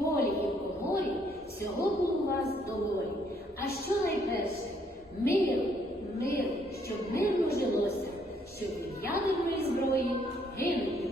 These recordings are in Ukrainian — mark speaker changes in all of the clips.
Speaker 1: полі і в коморі всього було вас доволі. А що найперше? Мир, мир, щоб мирно жилося, щоб в'яли зброї гинуть.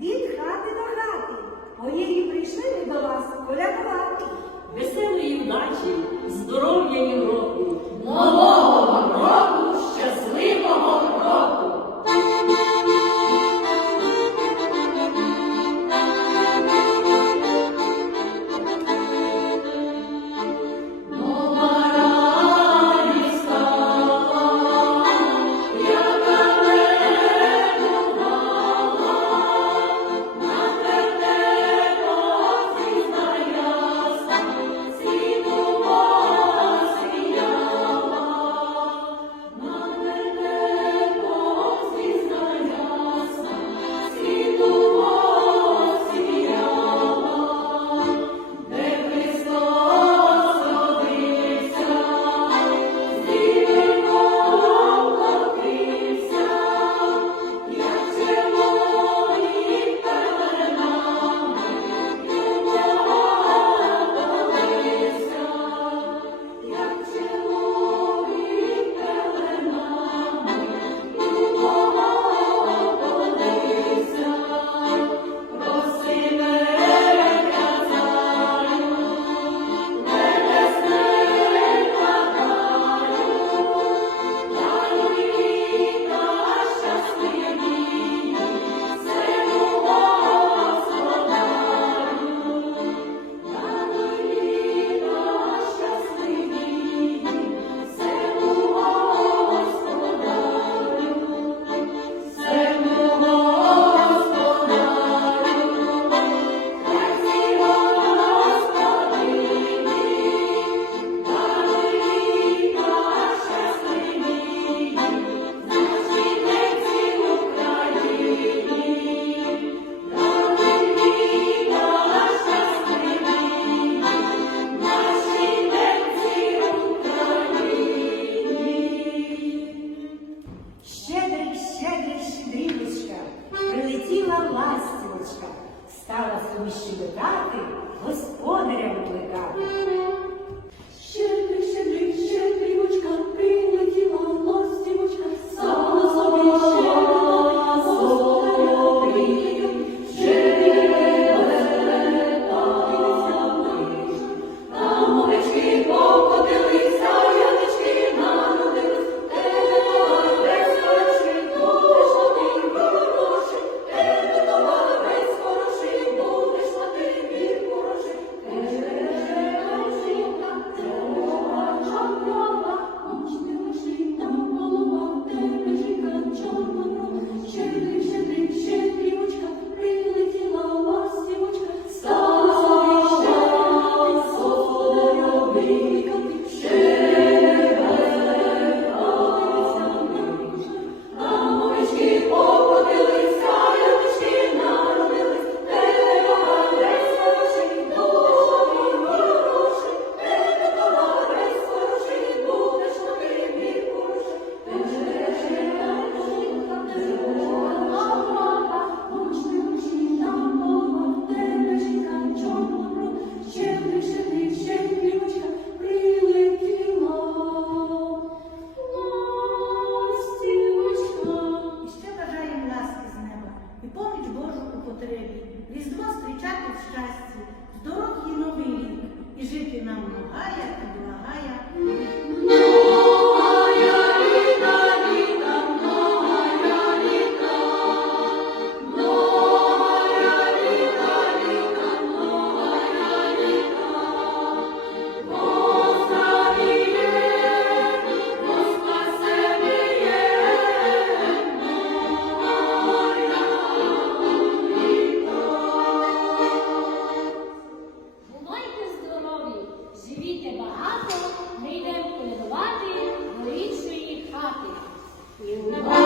Speaker 2: від хати до хати. Моєї прийшли до вас колядувати.
Speaker 3: Веселої вдачі, здоров'я і року.
Speaker 1: Apple made them with the body, very sweet happy. You know.